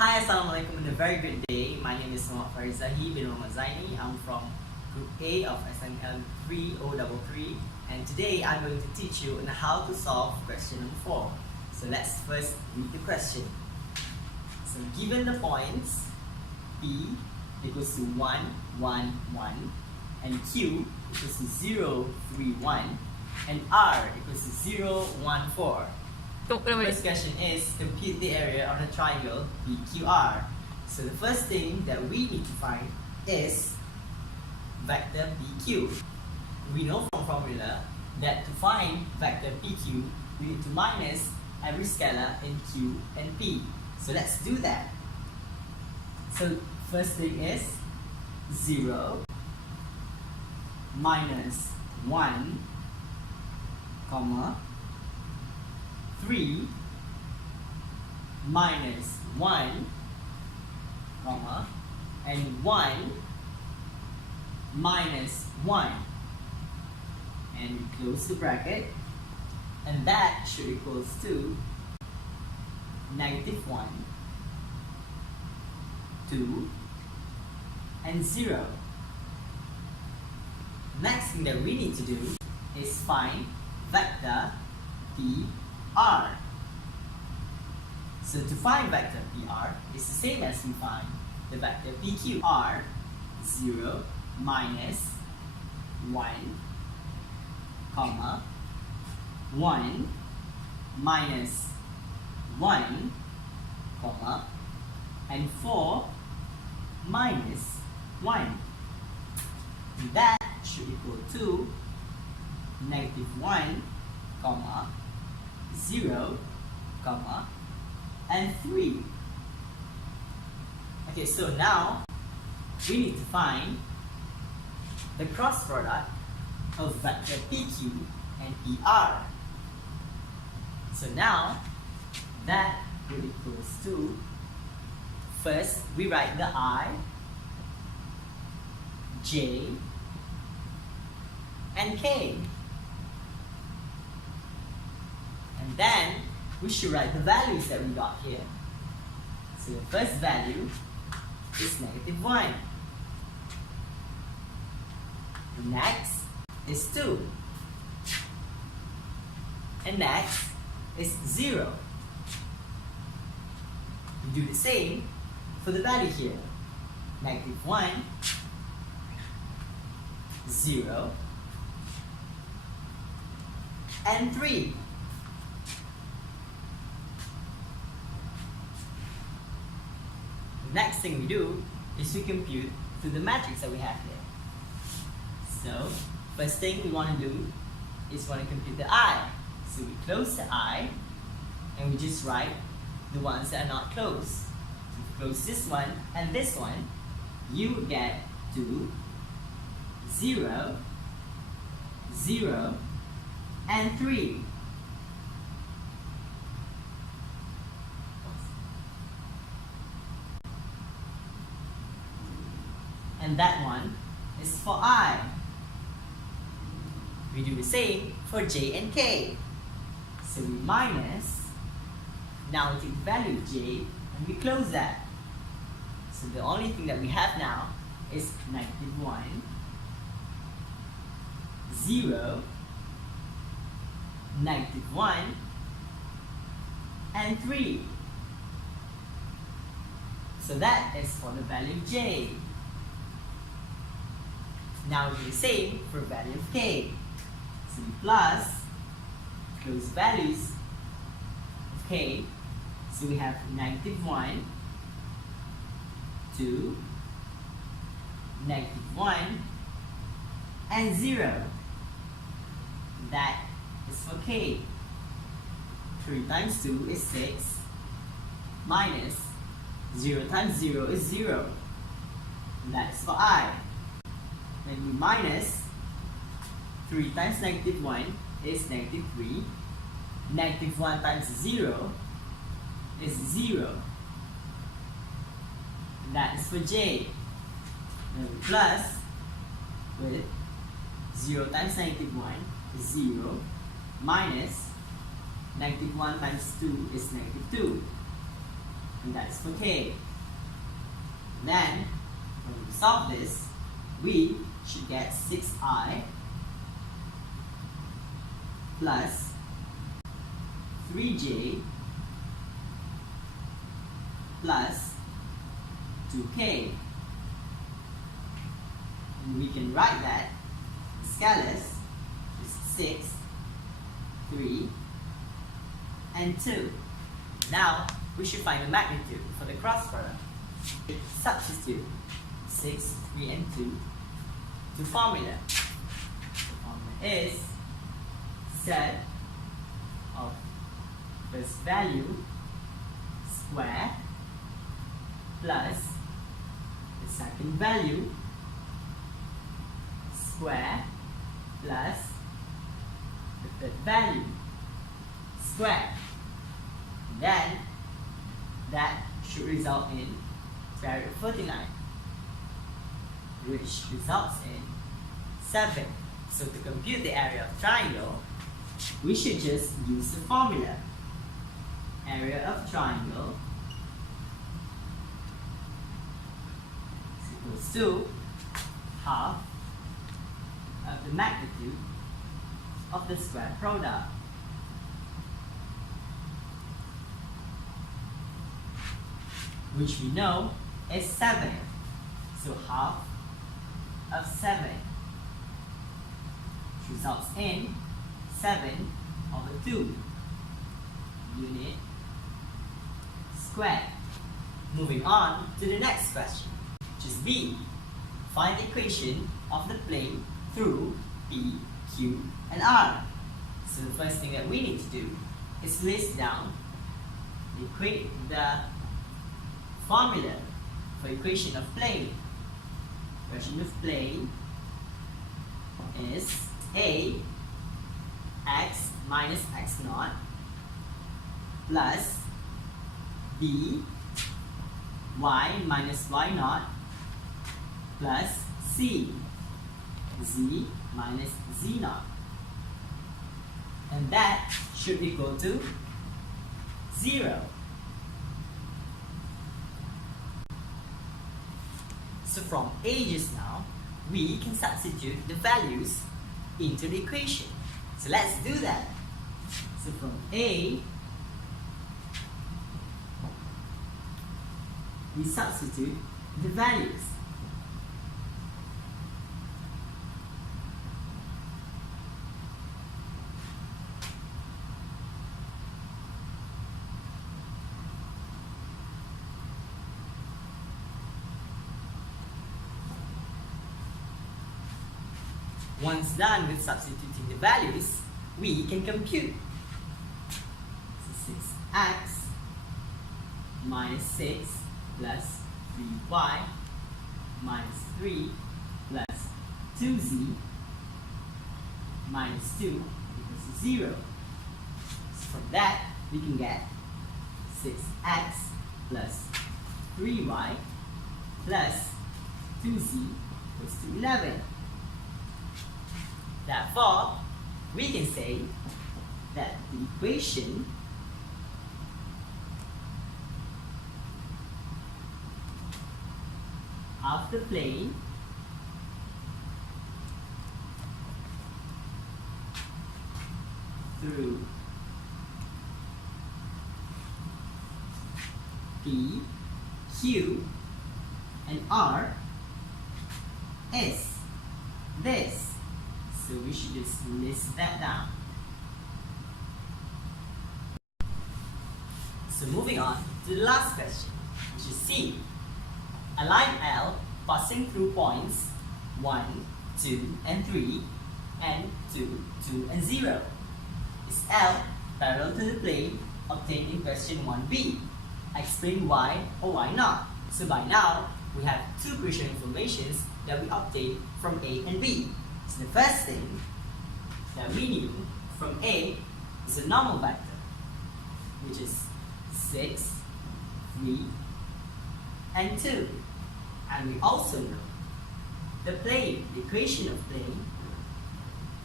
Hi, Assalamualaikum, and a very good day. My name is Mohamad Fariz Zahi bin Mohamad ZAINI. I'm from Group A of SMN3033, and today I'm going to teach you on how to solve question number 4. So let's first read the question. So given the points P equals to 1, 1, 1, and Q equals to 0, 3, 1, and R equals to 0, 1, 4. First question is compute the area of the triangle PQR. So the first thing that we need to find is vector PQ. We know from formula that to find vector PQ, we need to minus every scalar in Q and P. So let's do that. So first thing is 0 minus 1, comma 3 minus 1, comma, and 1 minus 1, and we close the bracket, and that should equals to -1, 2, and 0. Next thing that we need to do is find vector PR. So to find vector PR is the same as we find the vector PQ. R 0 minus 1, comma 1 minus 1, comma, and 4 minus 1. And that should equal to -1, comma 0, comma, and 3. Okay, so now we need to find the cross product of vector PQ and PR. So now that will equals to, first we write the I, J, and K. And then we should write the values that we got here. So the first value is -1. The next is 2. And next is 0. We do the same for the value here. -1, 0, and 3. Next thing we do is we compute to the matrix that we have here. So first thing we want to do is want to compute the I. So we close the I and we just write the ones that are not closed. So if we close this one and this one, you get to 0, 0, and 3. And that one is for I. We do the same for J and K. So we minus, now we take the value of J and we close that. So the only thing that we have now is -1, 0, -1, and 3. So that is for the value of J. Now we do the same for value of K. So we plus, close values of K. So we have -1, 2, -1, and 0. That is for K. 3 times 2 is 6, minus 0 times 0 is 0. And that is for I. Then we minus 3 times -1 is -3. -1 times 0 is 0. And that is for J. Then we plus with 0 times -1 is 0, minus -1 times 2 is -2. and that is for k. Then, when we solve this, we should get 6i plus 3j plus 2k. And we can write that the scalars is 6, 3, and 2. Now, we should find the magnitude for the cross product. Substitute 6, 3, and 2 to formula. The formula is set of this value square plus the second value square plus the third value square. Then that should result in area of 49, which results in 7. So to compute the area of triangle, we should just use the formula. Area of triangle is equals to half of the magnitude of the square product. Which we know is 7. So half of 7, which results in 7 over 2 unit squared. Moving on to the next question, which is B. Find the equation of the plane through P, Q, and R. So the first thing that we need to do is list down the formula for equation of plane. Equation of plane is A x minus x naught plus B y minus y naught plus C z minus z naught, and that should equal to 0. So from A just now, we can substitute the values into the equation. So let's do that. So from A, we substitute the values. Once done with substituting the values, we can compute. So 6x minus 6 plus 3y minus 3 plus 2z minus 2 equals to 0. So from that, we can get 6x plus 3y plus 2z equals to 11. Therefore, we can say that the equation of the plane through P, Q, and R is this. So we should just list that down. So moving on to the last question, which is C. A line L passing through points 1, 2, and 3, and 2, 2, and 0. Is L parallel to the plane obtained in question 1b? Explain why or why not. So by now, we have two crucial informations that we obtained from A and B. So the first thing that we knew from A is a normal vector, which is 6, 3, and 2. And we also know the plane, the equation of plane,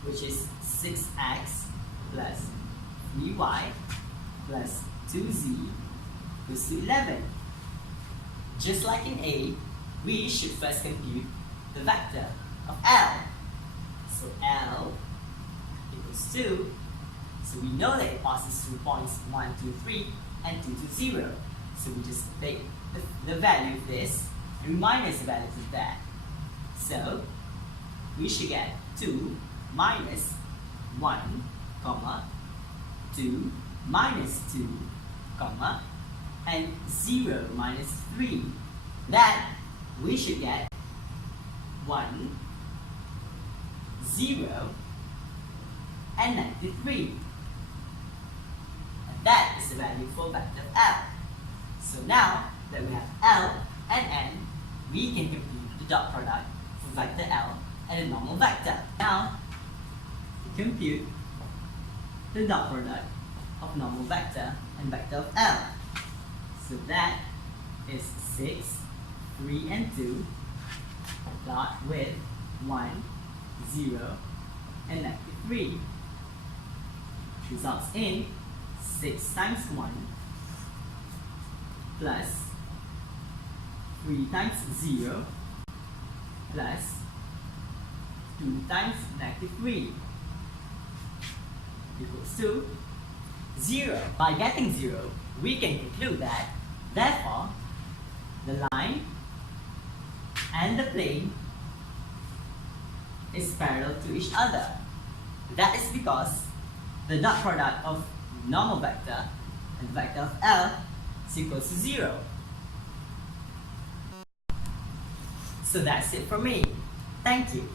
which is 6x plus 3y plus 2z equals to 11. Just like in A, we should first compute the vector of L. So L equals 2. So we know that it passes through points 1, 2, 3 and 2 to 0. So we just take the value of this and we minus the values of that. So we should get 2 minus 1, comma, 2 minus 2, comma, and 0 minus 3. That we should get 1, 0, and -3. And that is the value for vector L. So now that we have L and N, we can compute the dot product for vector L and a normal vector. Now, we compute the dot product of normal vector and vector of L. So that is 6, 3, and 2 dot with 1, 0, and -3. Which results in 6 times 1 plus 3 times 0 plus 2 times -3 equals to 0. By getting 0, we can conclude that, therefore, the line and the plane is parallel to each other. That is because the dot product of normal vector and vector of L is equals to 0. So that's it from me. Thank you.